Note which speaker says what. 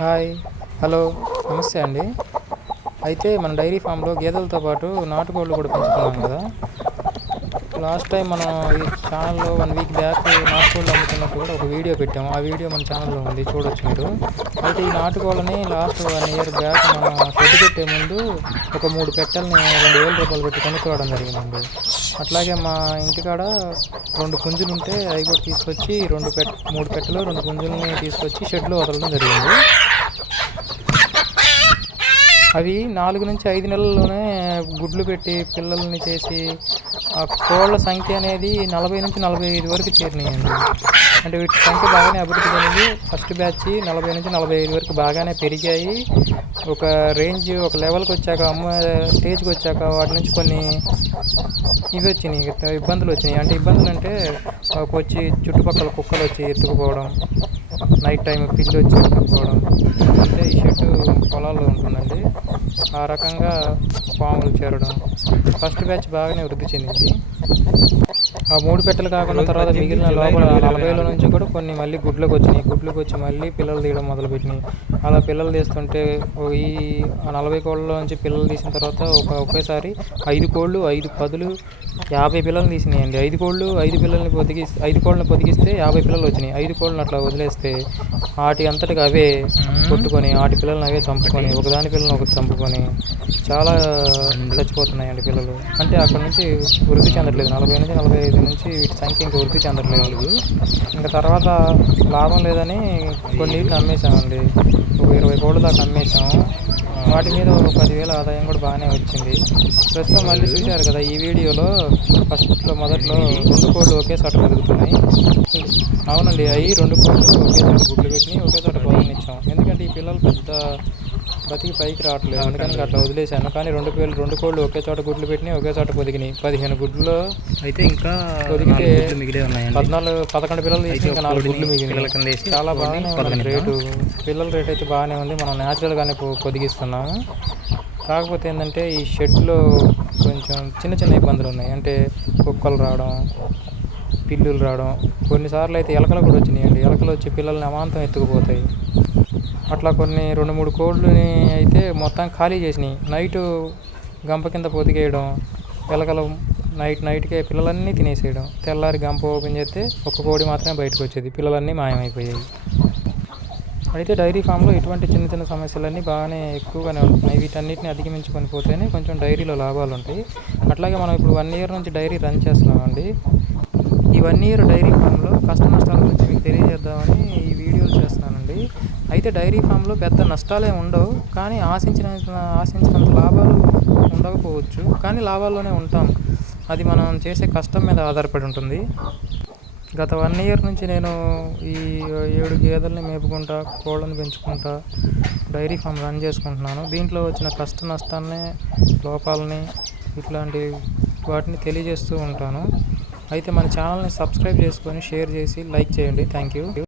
Speaker 1: Hi. Hello. నమస్తే అండి. అయితే మన డైరీ ఫామ్లో గేదెలతో పాటు నాటుకోళ్ళు కూడా పెంచుకున్నాం కదా. లాస్ట్ టైం మనం ఈ ఛానల్లో వన్ వీక్ బ్యాక్ నాటుకోళ్ళు అమ్ముతున్నప్పుడు కూడా ఒక వీడియో పెట్టాము. ఆ వీడియో మన ఛానల్లో ఉంది చూడొచ్చు మీరు. అయితే ఈ నాటుకోళ్ళని లాస్ట్ వన్ ఇయర్ బ్యాక్ మనం షెడ్ పెట్టే ముందు ఒక మూడు పెట్టెల్ని రెండు వేల రూపాయలు పెట్టి కొనుక్కోవడం జరిగిందండి. అట్లాగే మా ఇంటికాడ రెండు పుంజులు ఉంటే అవి కూడా తీసుకొచ్చి రెండు పెట్ మూడు పెట్టెలు రెండు పుంజుల్ని తీసుకొచ్చి షెడ్లో వదలడం జరిగింది. అవి నాలుగు నుంచి ఐదు నెలల్లోనే గుడ్లు పెట్టి పిల్లల్ని చేసి ఆ కోళ్ళ సంఖ్య అనేది నలభై నుంచి నలభై ఐదు వరకు చేరినాయండి. అంటే వీటి సంఖ్య బాగానే అభివృద్ధి చెందింది. ఫస్ట్ బ్యాచ్ నలభై నుంచి నలభై ఐదు వరకు బాగానే పెరిగాయి. ఒక రేంజ్ ఒక లెవెల్కి వచ్చాక అమ్మ స్టేజ్కి వచ్చాక వాటి నుంచి కొన్ని ఇవి వచ్చినాయి. ఇబ్బందులు వచ్చినాయి. అంటే ఇబ్బందులు అంటే వచ్చి చుట్టుపక్కల కుక్కలు వచ్చి ఎత్తుకుపోవడం నైట్ టైం పిల్లి వచ్చి ఎత్తుకుపోవడం అంటే ఈ షెడ్ పొలాల్లో ఉంటుందండి. ఆ రకంగా పాములు చేరడం. ఫస్ట్ బ్యాచ్ బాగానే వృద్ధి చెందింది. ఆ మూడు పెట్టెలు కాకుండా తర్వాత మిగిలిన లోపల నలభైలో నుంచి కూడా కొన్ని మళ్ళీ గుడ్లకు వచ్చినాయి. గుడ్లకు వచ్చి మళ్ళీ పిల్లలు తీయడం మొదలుపెట్టినాయి. అలా పిల్లలు తీస్తుంటే ఈ ఆ నలభై కోళ్ళలో నుంచి పిల్లలు తీసిన తర్వాత ఒక ఒకేసారి ఐదు కోళ్ళు ఐదు పదులు యాభై పిల్లలు తీసినాయండి. ఐదు కోళ్ళు ఐదు పిల్లల్ని పొదిగి ఐదు కోళ్ళని పొదిగిస్తే యాభై పిల్లలు వచ్చినాయి. ఐదు కోళ్ళని అట్లా వదిలేస్తే వాటి అంతటికి అవే కొట్టుకొని వాటి పిల్లల్ని అవే చంపుకొని ఒకదాని పిల్లల్ని ఒకటి చంపుకొని చాలా చచ్చిపోతున్నాయండి పిల్లలు. అంటే అక్కడ నుంచి వృద్ధి చెందట్లేదు. నలభై నుంచి నలభై ఐదు నుంచి వీటి సంఖ్య ఇంకా వృద్ధి చెందట్లేదు. ఇంకా తర్వాత లాభం లేదని కొన్నిటిని అమ్మేశామండి. ఒక ఇరవై కోళ్ళ దాకా అమ్మేశాము వాటి మీద ఒక పదివేల ఆదాయం కూడా బాగానే వచ్చింది. ప్రస్తుతం మళ్ళీ చూశారు కదా ఈ వీడియోలో ఫస్ట్లో మొదట్లో రెండు కోళ్ళు ఒకే చోట పెరుగుతున్నాయి. అవునండి అవి రెండు కోళ్ళు ఒకే చోట గుడ్లు పెట్టినాయి ఒకే చోట ఎందుకంటే ఈ పిల్లలు పెద్ద బతికి పైకి రావట్లేదు. అందుకని అట్లా వదిలేశాను. కానీ రెండు పిల్లలు రెండు కోళ్ళు ఒకే చోట గుడ్లు పెట్టినాయి ఒకే చోట పొదిగినాయి. పదిహేను గుడ్లు
Speaker 2: అయితే ఇంకా
Speaker 1: పొదిగితే పద్నాలుగు పదకొండు పిల్లలు తీసి ఇంకా నాలుగు గుడ్లు మిగిలినాయి. చాలా బాగానే ఉంది. రేటు. పిల్లల రేట్ అయితే బాగానే ఉంది. మనం న్యాచురల్గానే పొదిగిస్తున్నాము. కాకపోతే ఏంటంటే ఈ షెడ్లో కొంచెం చిన్న చిన్న ఇబ్బందులు ఉన్నాయి. అంటే కుక్కలు రావడం పిల్లులు రావడం. కొన్నిసార్లు అయితే ఎలకలు కూడా వచ్చినాయండి. ఎలకలు వచ్చి పిల్లల్ని అమాంతం ఎత్తుకుపోతాయి. అట్లా కొన్ని రెండు మూడు కోళ్ళని అయితే మొత్తం ఖాళీ చేసినాయి. నైటు గంప కింద పొదిగేయడం ఎలకలు నైట్ నైట్కే పిల్లలన్నీ తినేసేయడం. తెల్లారి గంప ఓపెన్ చేస్తే ఒక్క కోడి మాత్రమే బయటకు వచ్చేది పిల్లలన్నీ మాయమైపోయాయి అయితే డైరీ ఫామ్లో ఇటువంటి చిన్న చిన్న సమస్యలన్నీ బాగానే ఎక్కువగానే ఉంటున్నాయి. వీటన్నిటిని అధిగమించుకొని పోతేనే కొంచెం డైరీలో లాభాలు ఉంటాయి. అట్లాగే మనం ఇప్పుడు వన్ ఇయర్ నుంచి డైరీ రన్ చేస్తున్నామండి. ఈ వన్ ఇయర్ డైరీ ఫామ్లో కష్ట నష్టాల గురించి మీకు తెలియజేద్దామని అయితే డైరీ ఫామ్లో పెద్ద నష్టాలే ఉండవు కానీ ఆశించిన ఆశించినంత లాభాలు ఉండకపోవచ్చు. కానీ లాభాల్లోనే ఉంటాం. అది మనం చేసే కష్టం మీద ఆధారపడి ఉంటుంది. గత వన్ ఇయర్ నుంచి నేను ఈ ఏడు గేదెల్ని మేపుకుంటా కోళ్ళని పెంచుకుంటా డైరీ ఫామ్ రన్ చేసుకుంటున్నాను. దీంట్లో వచ్చిన కష్ట నష్టాన్ని లోపాలని ఇట్లాంటి వాటిని తెలియజేస్తూ ఉంటాను. అయితే మన ఛానల్ని సబ్స్క్రైబ్ చేసుకొని షేర్ చేసి లైక్ చేయండి. Thank you.